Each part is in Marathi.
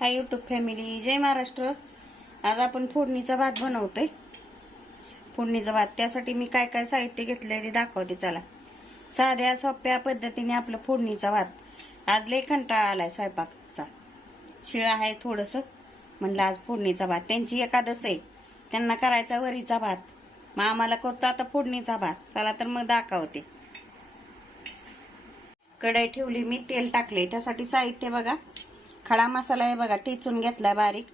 हाय यूट्यूब फॅमिली जय महाराष्ट्र. आज आपण फोडणीचा भात बनवतोय. फोडणीचा भात. त्यासाठी मी काय काय साहित्य घेतलंय ते दाखवते चला. साध्या सोप्या पद्धतीने आपलं फोडणीचा भात. आज लय कंटाळा आलाय स्वयंपाकचा. शिळा आहे थोडस. म्हणलं आज फोडणीचा भात. त्यांची एकादस आहे. त्यांना करायचा वरीचा भात. मग आम्हाला करतो आता फोडणीचा भात. चला तर मग दाखवते. कढई ठेवली मी तेल टाकले त्यासाठी साहित्य बघा. खडा मसाला आहे बघा टिचून घेतलाय बारीक.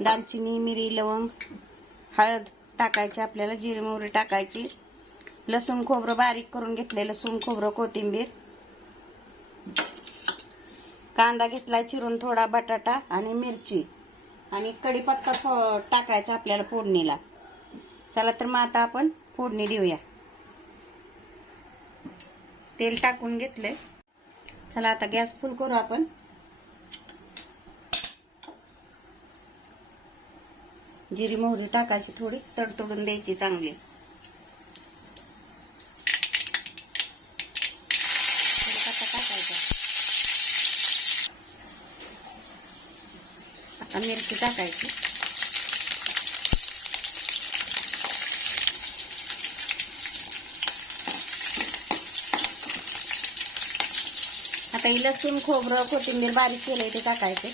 दालचिनी मिरी लवंग हळद टाकायची आपल्याला जिरी मोहरी टाकायची. लसूण खोबरं बारीक करून घेतले लसूण खोबरं कोथिंबीर. कांदा घेतलाय चिरून थोडा बटाटा आणि मिरची. आणि कढीपत्ता थो- टाकायचा आपल्याला फोडणीला. चला तर मग आता आपण फोडणी देऊया. तेल टाकून घेतलंय. चला आता गॅस फुल करू आपण. जिरी मोहरी टाकायची थोडी तडतडून द्यायची चांगली. टाकायचा. आता मिरची टाकायची. आता ही लसूण खोबरं कोथिंबीर बारीक केलंय ते टाकायचे.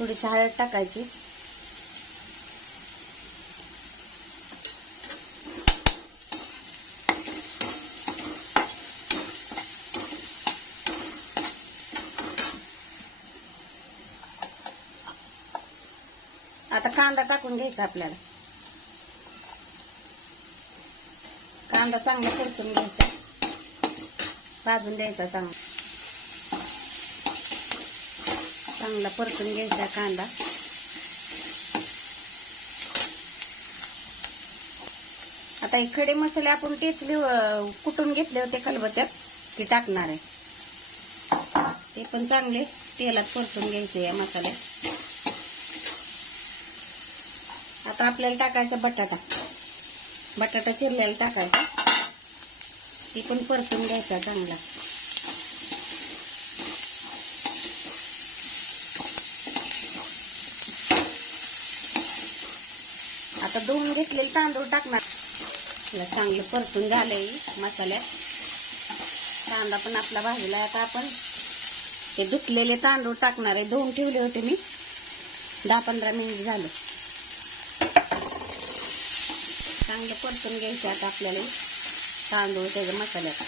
थोडीशी हळद टाकायची. आता कांदा टाकून घ्यायचा आपल्याला. कांदा चांगला परतून घ्यायचा. भाजून द्यायचा चांगला. चांगला परतून घ्यायचा कांदा. आता हे खडे मसाले आपण टेचले कुटून घेतले होते खलबत्यात ते टाकणार आहे. ते पण चांगले तेलात परतून घ्यायचे या मसाल्यात आता आपल्याला टाकायचा बटाटा. बटाटा चिरलेला टाकायचा. ती पण परतून घ्यायचा चांगला. आता दोन घेतलेले तांदूळ टाकणार. चांगलं परतून झालंय मसाल्यात कांदा पण आपला भाजला आता आपण. हे धुतलेले तांदूळ टाकणार आहे. धुवून ठेवले होते मी. दहा पंधरा मिनिट झालं. चांगलं परतून घ्यायचं आता आपल्याला. तांदूळ त्याच्या मसाल्यात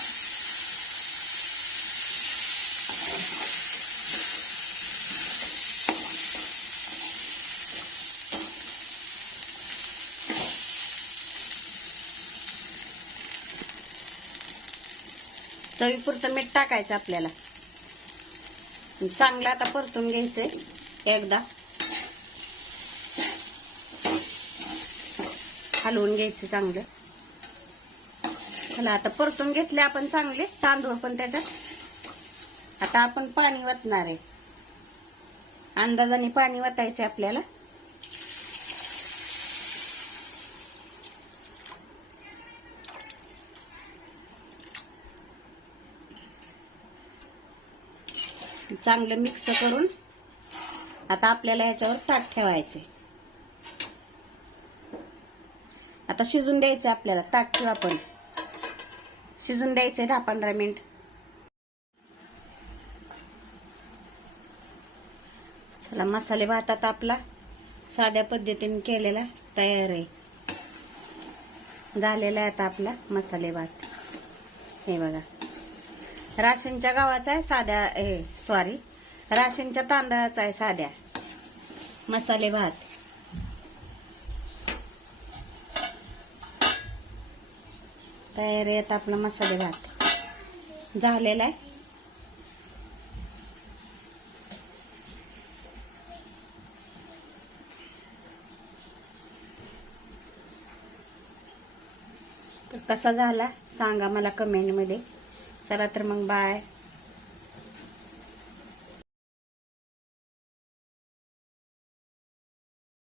चवीपुरतं मीठ टाकायचं आपल्याला. चांगलं आता परतून घ्यायचंय एकदा. हलवून घ्यायचं चांगलं. चला आता परतून घेतले आपण चांगले तांदूळ पण त्याच्यात. आता आपण पाणी वतणार आहे. अंदाजाने पाणी वतायचं आपल्याला. चांगलं मिक्स करून आता आपल्याला ह्याच्यावर ताट ठेवायचे आता शिजून द्यायचं आपल्याला ताट ठेवू आपण. शिजून द्यायचंय दहा पंधरा मिनिट. चला मसाले भात आता आपला साध्या पद्धतीने केलेला तयार आहे. झालेला आहे आता आपला मसाले भात. हे बघा. राशनच्या गावाचा आहे साध्या सॉरी राशनच्या तांदळाचा आहे साध्या. मसाले भात. तयार येत आपलं आपला मसाले भात. झालेला आहे. तर कसा झाला? सांगा मला कमेंटमध्ये चला तर मग बाय.